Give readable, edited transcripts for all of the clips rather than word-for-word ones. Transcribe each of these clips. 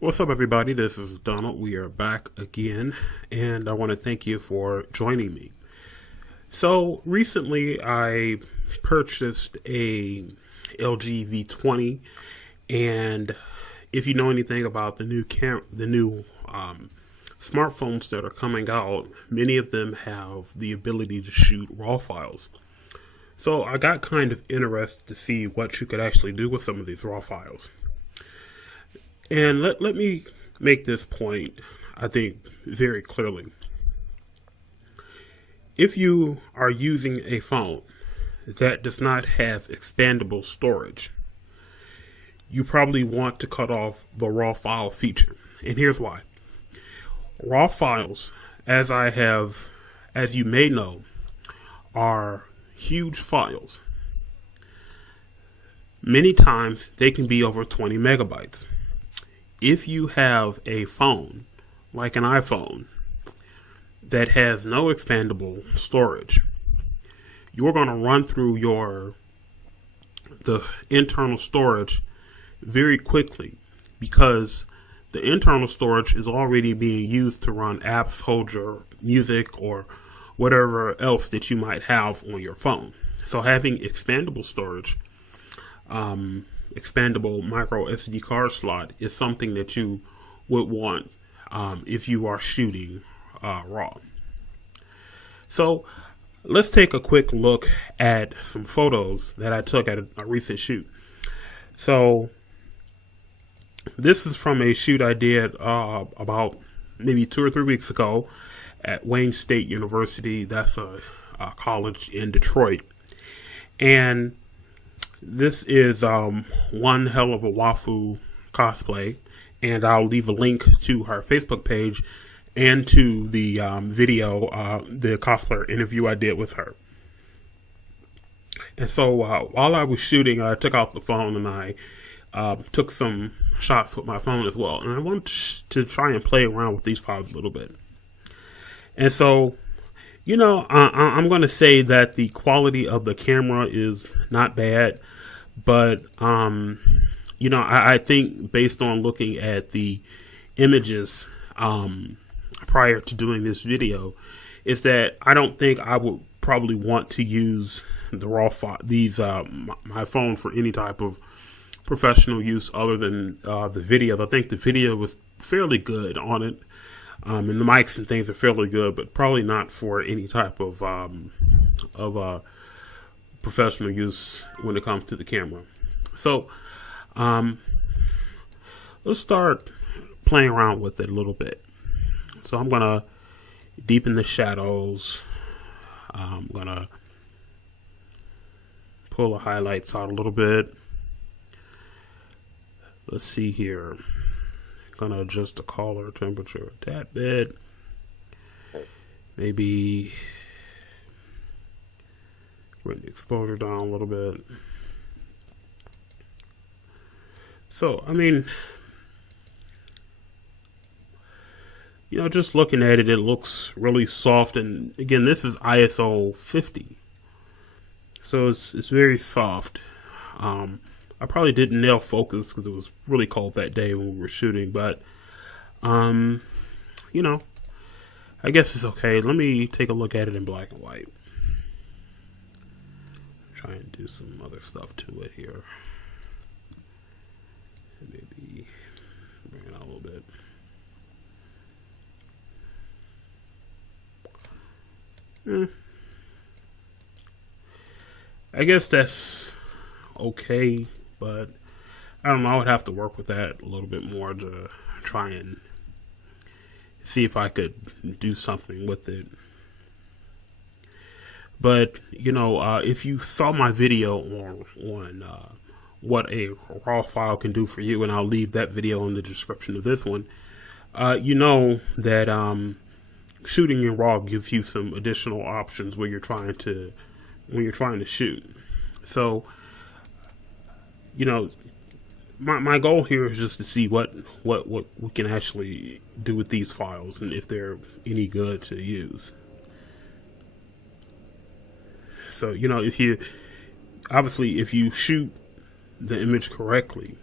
What's up, everybody? This is Donald. We are back again, and I want to thank you for joining me. So, recently I purchased a LG V20, and if you know anything about the new smartphones that are coming out, many of them have the ability to shoot RAW files. So I got kind of interested to see what you could actually do with some of these RAW files. And let me make this point, I think, very clearly. If you are using a phone that does not have expandable storage, you probably want to cut off the RAW file feature. And here's why. RAW files, as you may know, are huge files. Many times they can be over 20 megabytes. If you have a phone, like an iPhone, that has no expandable storage, you're going to run through the internal storage very quickly, because the internal storage is already being used to run apps, hold your music, or whatever else that you might have on your phone. So having expandable storage, expandable micro SD card slot is something that you would want if you are shooting RAW. So let's take a quick look at some photos that I took at a recent shoot. So this is from a shoot I did about maybe 2 or 3 weeks ago at Wayne State University. That's a college in Detroit. And this is Onehellofawaifu Cosplay, and I'll leave a link to her Facebook page and to the video, the cosplayer interview I did with her. And so while I was shooting, I took out the phone and I took some shots with my phone as well. And I wanted to try and play around with these files a little bit. And so, you know, I'm going to say that the quality of the camera is not bad, but, you know, I think based on looking at the images prior to doing this video, is that I don't think I would probably want to use the RAW file, my phone for any type of professional use other than the video. I think the video was fairly good on it. And the mics and things are fairly good, but probably not for any type of professional use when it comes to the camera. So let's start playing around with it a little bit. So I'm gonna deepen the shadows. I'm gonna pull the highlights out a little bit. Let's see here. Gonna adjust the color temperature a tad bit. Maybe bring the exposure down a little bit. So, I mean, you know, just looking at it, it looks really soft. And again, this is ISO 50. So it's very soft. I probably didn't nail focus because it was really cold that day when we were shooting, but, you know, I guess it's okay. Let me take a look at it in black and white. Try and do some other stuff to it here. Maybe bring it out a little bit. I guess that's okay. But I don't know, I would have to work with that a little bit more to try and see if I could do something with it. But, you know, if you saw my video on what a RAW file can do for you, and I'll leave that video in the description of this one, you know that shooting in RAW gives you some additional options when you're trying to shoot. So, you know, my goal here is just to see what we can actually do with these files and if they're any good to use. So, you know, if you shoot the image correctly,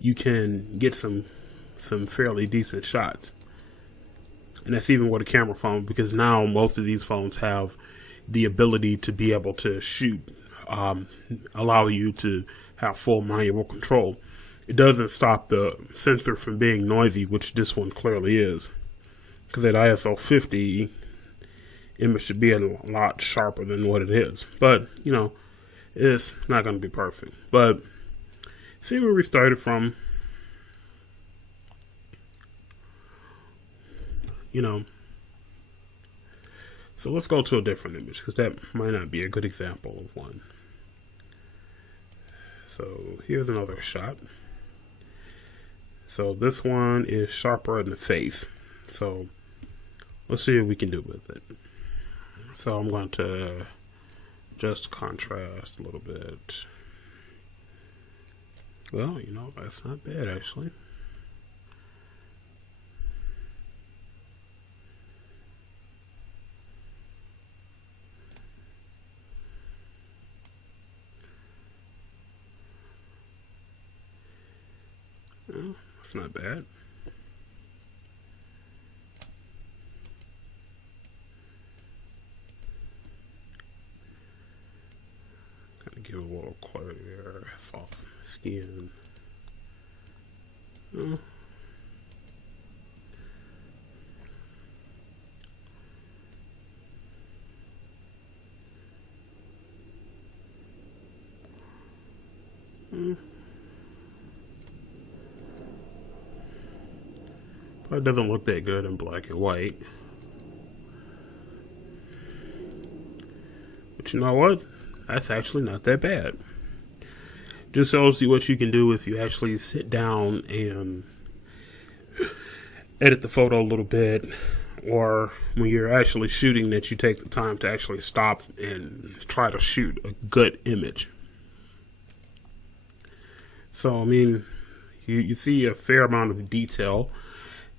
you can get some some fairly decent shots. And that's even with a camera phone, because now most of these phones have the ability to be able to shoot, allow you to have full manual control. It doesn't stop the sensor from being noisy, which this one clearly is. Because at ISO 50, image should be a lot sharper than what it is. But, you know, it's not going to be perfect. But see where we started from. You know, so let's go to a different image, because that might not be a good example of one. So here's another shot. So this one is sharper in the face. So let's see what we can do with it. So I'm going to just contrast a little bit. Well, you know, that's not bad actually. Well, that's not bad. Gotta give it a little clear, soft skin. Oh. But it doesn't look that good in black and white. But you know what? That's actually not that bad. Just shows you what you can do if you actually sit down and edit the photo a little bit, or when you're actually shooting, that you take the time to actually stop and try to shoot a good image. So, I mean, you see a fair amount of detail.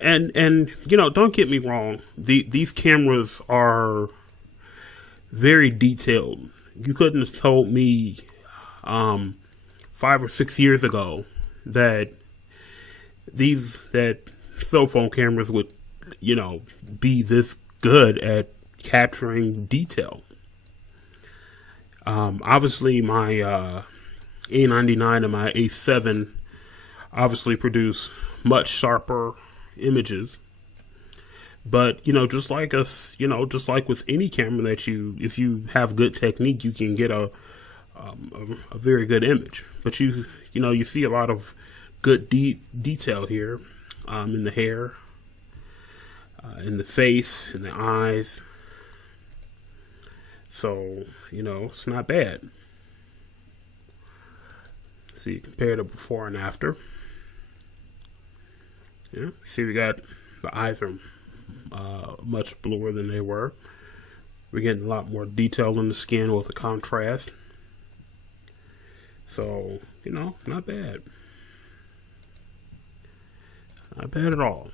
And you know, don't get me wrong, these cameras are very detailed. You couldn't have told me 5 or 6 years ago that cell phone cameras would, you know, be this good at capturing detail. Obviously my A99 and my A7 obviously produce much sharper images, but you know, just like with any camera that if you have good technique, you can get a very good image. But you know, you see a lot of good detail here, in the hair, in the face, in the eyes. So, you know, it's not bad. See, compare the before and after. Yeah, see, we got the eyes are much bluer than they were. We're getting a lot more detail in the skin with the contrast. So, you know, not bad. Not bad at all.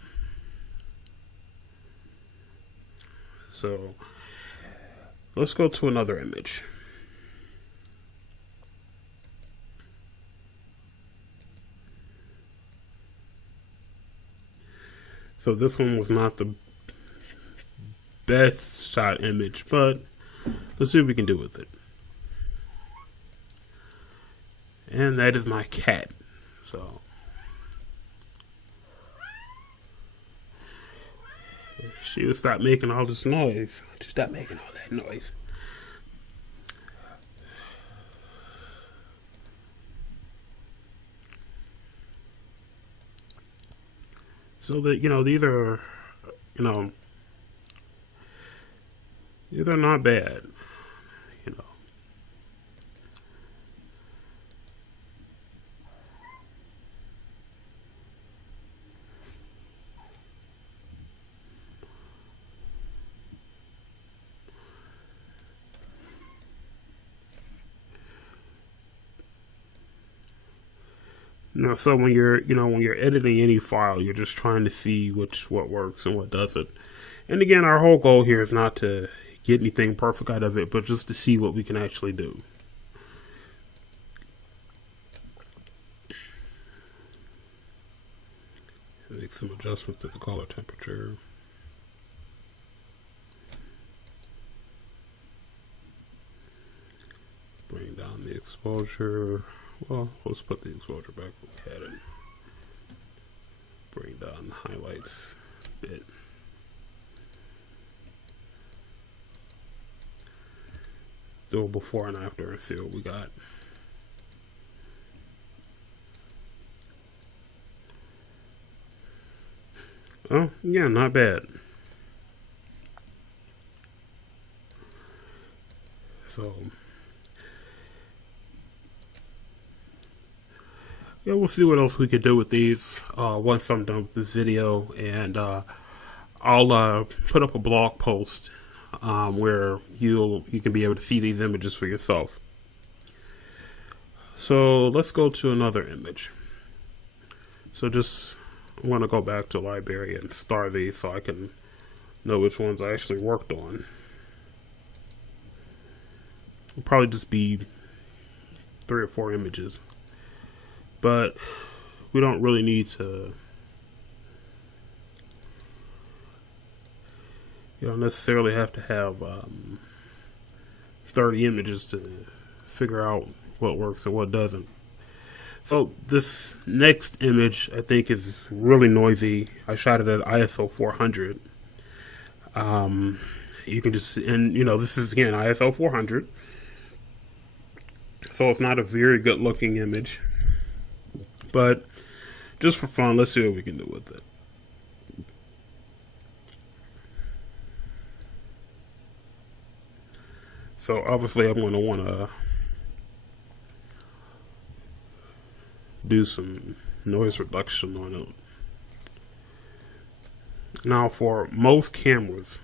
So, let's go to another image. So this one was not the best shot image, but let's see what we can do with it. And that is my cat. So she would stop making all this noise. Just stop making all that noise. So that, you know, these are, you know, these are not bad, you know. Now, so when you're editing any file, you're just trying to see what works and what doesn't. And again, our whole goal here is not to get anything perfect out of it, but just to see what we can actually do. Make some adjustments to the color temperature. Bring down the exposure. Well, let's put the exposure back where we had it. Bring down the highlights a bit. Do a before and after and see what we got. Oh, yeah, not bad. So, yeah, we'll see what else we can do with these once I'm done with this video, and I'll put up a blog post where you can be able to see these images for yourself. So let's go to another image. So just want to go back to library and star these so I can know which ones I actually worked on. It'll probably just be 3 or 4 images, but we don't really need to, you don't necessarily have to have 30 images to figure out what works and what doesn't. So this next image I think is really noisy. I shot it at ISO 400. You can just, and you know, this is again ISO 400. So it's not a very good looking image, but just for fun, let's see what we can do with it. So obviously I'm going to want to do some noise reduction on it. Now for most cameras,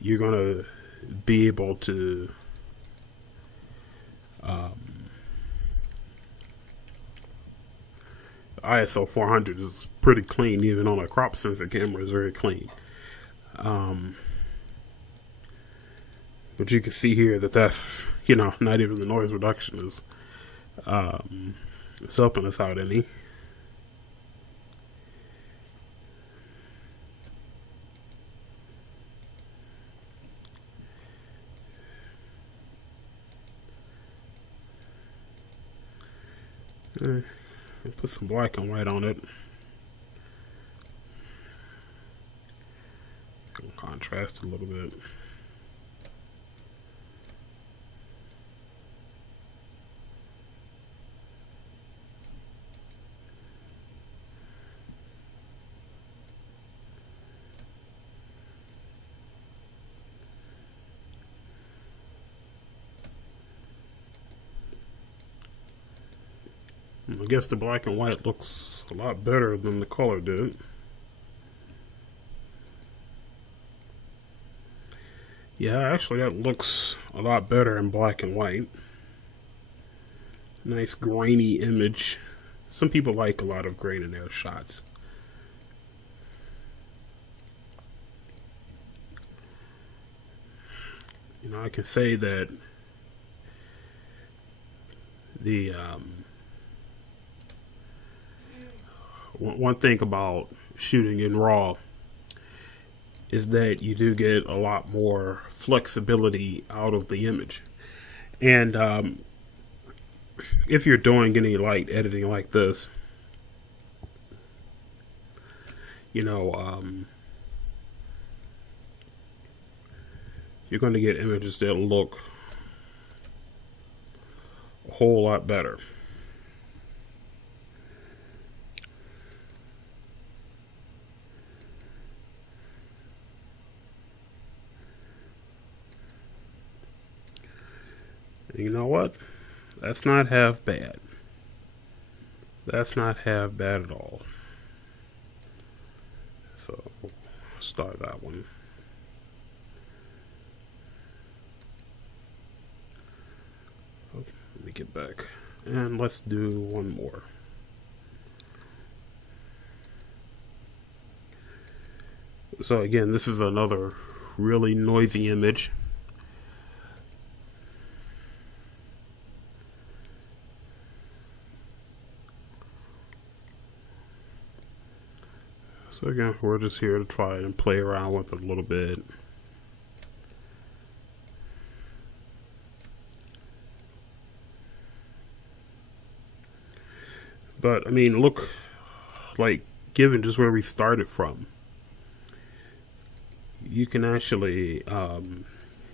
you're going to be able to ISO 400 is pretty clean. Even on a crop sensor camera is very clean. But you can see here that that's, you know, not even the noise reduction is it's helping us out any. Put some black and white on it. Contrast a little bit. I guess the black and white looks a lot better than the color did. Yeah, actually that looks a lot better in black and white. Nice grainy image. Some people like a lot of grain in their shots. You know, I can say that the one thing about shooting in RAW is that you do get a lot more flexibility out of the image. And if you're doing any light editing like this, you know, you're going to get images that look a whole lot better. You know what? That's not half bad. That's not half bad at all. So, start that one. Okay, let me get back. And let's do one more. So again, this is another really noisy image. So again, we're just here to try and play around with it a little bit. But I mean, look, like, given just where we started from, you can actually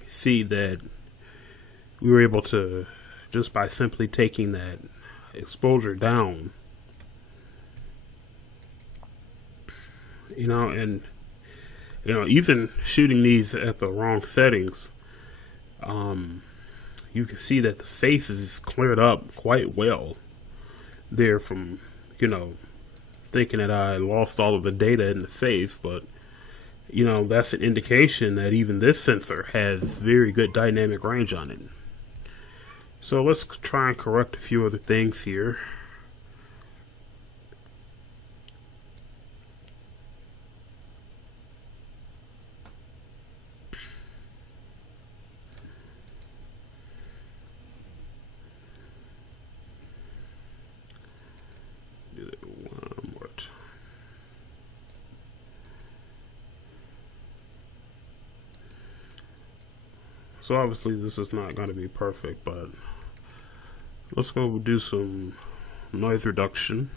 see that we were able to, just by simply taking that exposure down, and even shooting these at the wrong settings, you can see that the face is cleared up quite well there from, thinking that I lost all of the data in the face. But, that's an indication that even this sensor has very good dynamic range on it. So let's try and correct a few other things here. Do that one more time. So obviously this is not going to be perfect, but let's go do some noise reduction.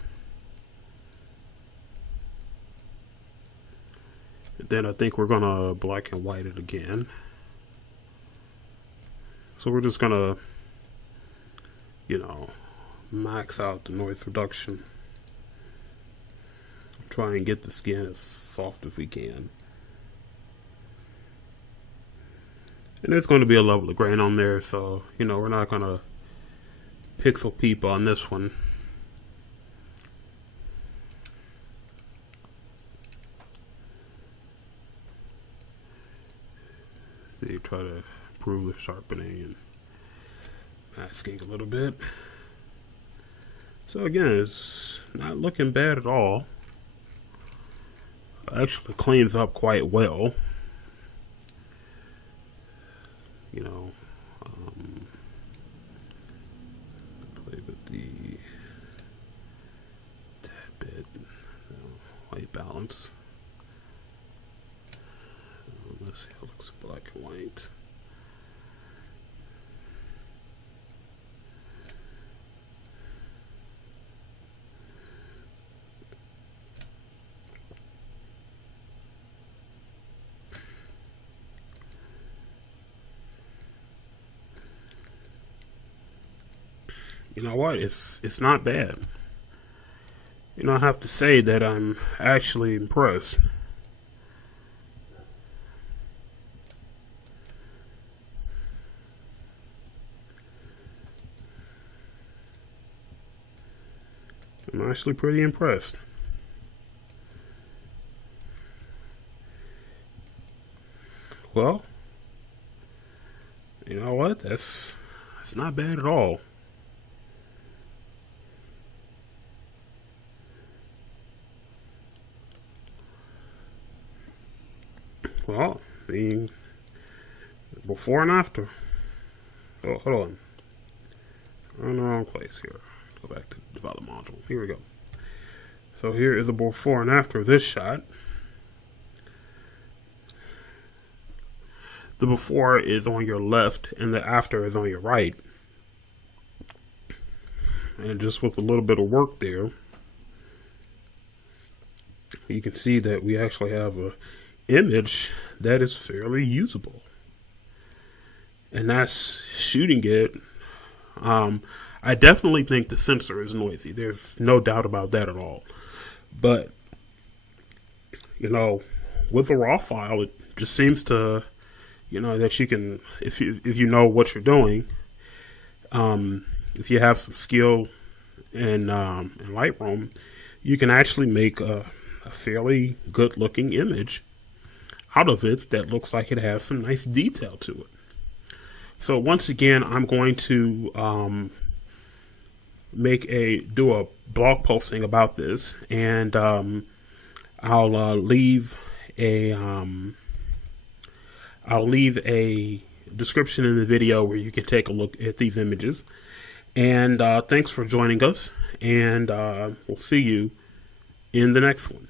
And then I think we're gonna black and white it again. So we're just gonna, max out the noise reduction. Try and get the skin as soft as we can. And there's going to be a level of grain on there, so, we're not going to pixel peep on this one. See, try to improve the sharpening and masking a little bit. So again, it's not looking bad at all. Actually cleans up quite well. Play with the tad bit white balance. Let's see how it looks black and white. You know what? It's not bad. I have to say that I'm actually impressed. I'm actually pretty impressed. Well, you know what? That's not bad at all. Well, the before and after. Oh, hold on. I'm in the wrong place here. Go back to the develop module. Here we go. So here is a before and after this shot. The before is on your left and the after is on your right. And just with a little bit of work there, you can see that we actually have a image that is fairly usable, and that's shooting it. I definitely think the sensor is noisy. There's no doubt about that at all. But with a raw file, it just seems to, that you can, if you know what you're doing, if you have some skill in Lightroom, you can actually make a fairly good looking image out of it that looks like it has some nice detail to it. So once again, I'm going to do a blog posting about this, and I'll leave a description in the video where you can take a look at these images. And thanks for joining us, and we'll see you in the next one.